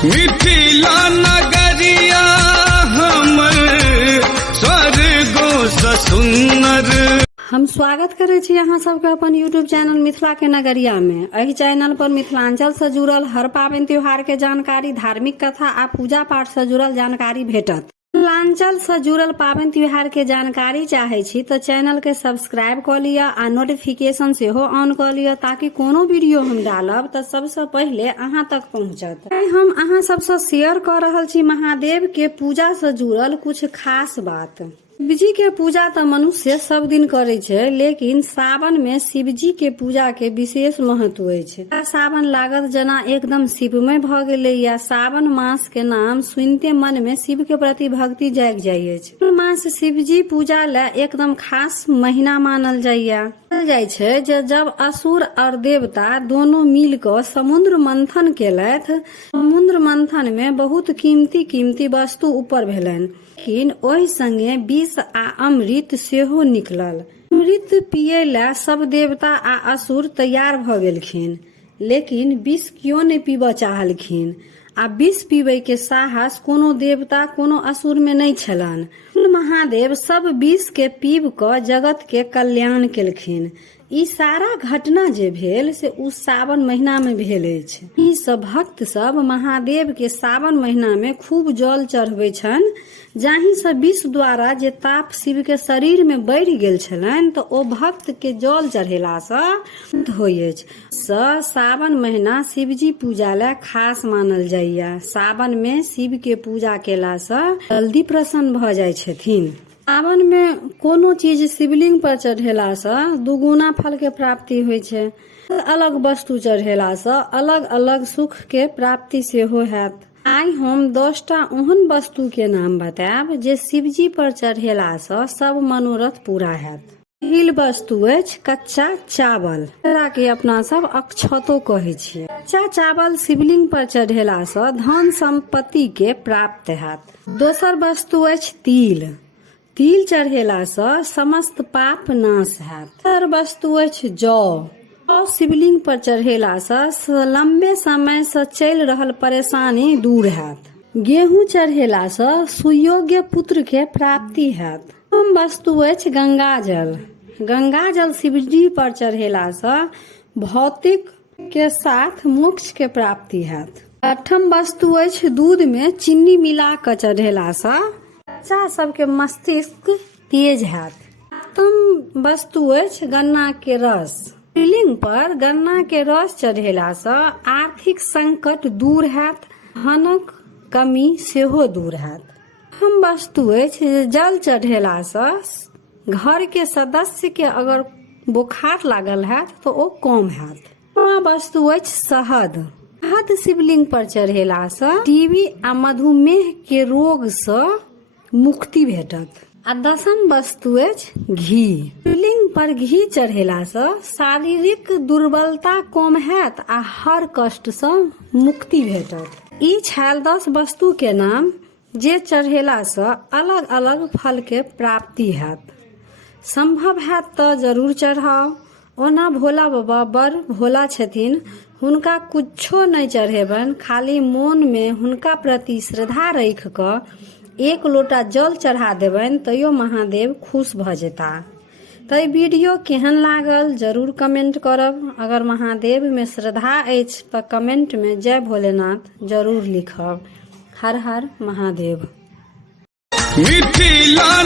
मिथिला नगरिया हमर स्वर्गो स सुंदर। हम स्वागत करे छी अहाँ सबके अपन यूट्यूब चैनल मिथिला के नगरिया में। एहि चैनल पर मिथिलांचल से जुड़ल हर पाबनि त्योहार के जानकारी, धार्मिक कथा आ पूजा पाठ से जुड़ल जानकारी भेटत। मिथिलांचल से जुड़ल पाबनि त्योहार के जानकारी चाहे छी तो चैनल के सब्सक्राइब कर लिया आ नोटिफिकेशन से हो ऑन कर लिया, ताकि कोनो वीडियो हम डालब तो सबसे पहले अहाँ तक पहुँचत। हम अहाँ सबसे शेयर कर रहल छी महादेव के पूजा से जुड़ल कुछ खास बात। शिवजी के पूजा तो मनुष्य सब दिन करे छे, लेकिन सावन में शिवजी के पूजा के विशेष महत्व होय छे। सावन लागत जना एकदम शिवमय भ गेले, या सावन मास के नाम सुनते मन में शिव के प्रति भक्ति जाग जाइए। मास शिवजी पूजा ला एकदम खास महीना मानल जाय छे। जब असुर और देवता दोनों मिलकर समुद्र मंथन केलथ, समुद्र मंथन में बहुत कीमती वस्तु ऊपर भेलन, लेकिन ओहि संगे विष आ अमृत सेहो निकलल। अमृत पिए ला सब देवता आ असुर तैयार भ गेलखिन, लेकिन विष क्यों नहीं पीबऽ चाहलखिन। आ विष पीबे के साहस कोनो देवता कोनो असुर में नहीं छलन। महादेव सब विष के पीब क जगत के कल्याण केलखिन। ई सारा घटना जे भेल से उस सावन महीना में भेल अछि। ई सब भक्त सब महादेव के सावन महीना में खूब जल चढ़बै छन, जाहि से विष द्वारा जे ताप शिव के शरीर में बढ़ि गेल छलन तो ओ भक्त के जल चढ़ेला से होय अछि। सावन महीना शिवजी पूजा ला खास मानल जाइया। सावन में शिव के पूजा केला से जल्दी प्रसन्न भ जाय छथिन। सावन में कोनो चीज शिवलिंग पर चढ़ेला से दुगुना फल के प्राप्ति होय छे। अलग वस्तु चढ़ेला से अलग अलग सुख के प्राप्ति सेहो हैत। आई हम 10टा ओहन वस्तु के नाम बताएब जे शिवजी पर चढ़ेला से सब मनोरथ पूरा हैत। पहिल वस्तु अछि कच्चा चावल, जेकरा के अपना सब अक्षतो कहै छियै। कच्चा चावल शिवलिंग पर चढ़ेला से धन संपत्ति के प्राप्त हैत। दोसर वस्तु अछि तिल, तिल चढ़ेला से समस्त पाप नाश हैत। तेसर वस्तु अछि जौ, शिवलिंग पर चढ़ेला से लंबे समय से चल रहल परेशानी दूर हैत। गेहूं चढ़ेला से सुयोग्य पुत्र के प्राप्ति हैत। वस्तु अछि गंगा जल, गंगा जल शिवजी पर चढ़ेला से भौतिक के साथ मोक्ष के प्राप्ति हैत। आठम वस्तु अछि दूध में चीनी मिला कर चढ़ेला से बच्चा सबके मस्तिष्क तेज हैत। आठम वस्तु अछि गन्ना के रस, शिवलिंग पर गन्ना के रस चढ़ेला से आर्थिक संकट दूर हैत, धनक कमी सेहो दूर हैत। हम वस्तु अछि जल चढ़ेला से घर के सदस्य के अगर बुखार लागल हैत तो ओ कम हैत। वस्तु अछि शहद, शहद शिवलिंग पर चढ़ेला से टीबी आ मधुमेह के रोग से मुक्ति भेटत। आ दसम वस्तु अछि घी, शिवलिंग पर घी चढ़ेला से शारीरिक दुर्बलता कम हैत आ हर कष्ट से मुक्ति भेटत। ई छल 10 वस्तु के नाम जे चढ़ेला से अलग अलग फल के प्राप्ति हैत। संभव हैत तो जरूर चढ़ाओ। ओना भोला बाबा बड़ भोला छथिन, हुनका कुछो नहीं चढ़ेबन, खाली मोन में हुनका प्रति श्रद्धा रख क 1 लोटा जल चढ़ा देबन तैयो महादेव खुश भ जेता। तो वीडियो केहन लागल जरूर कमेंट करब। अगर महादेव में श्रद्धा अछि तो कमेंट में जय भोलेनाथ जरूर लिखब। हर हर महादेव। मिथिला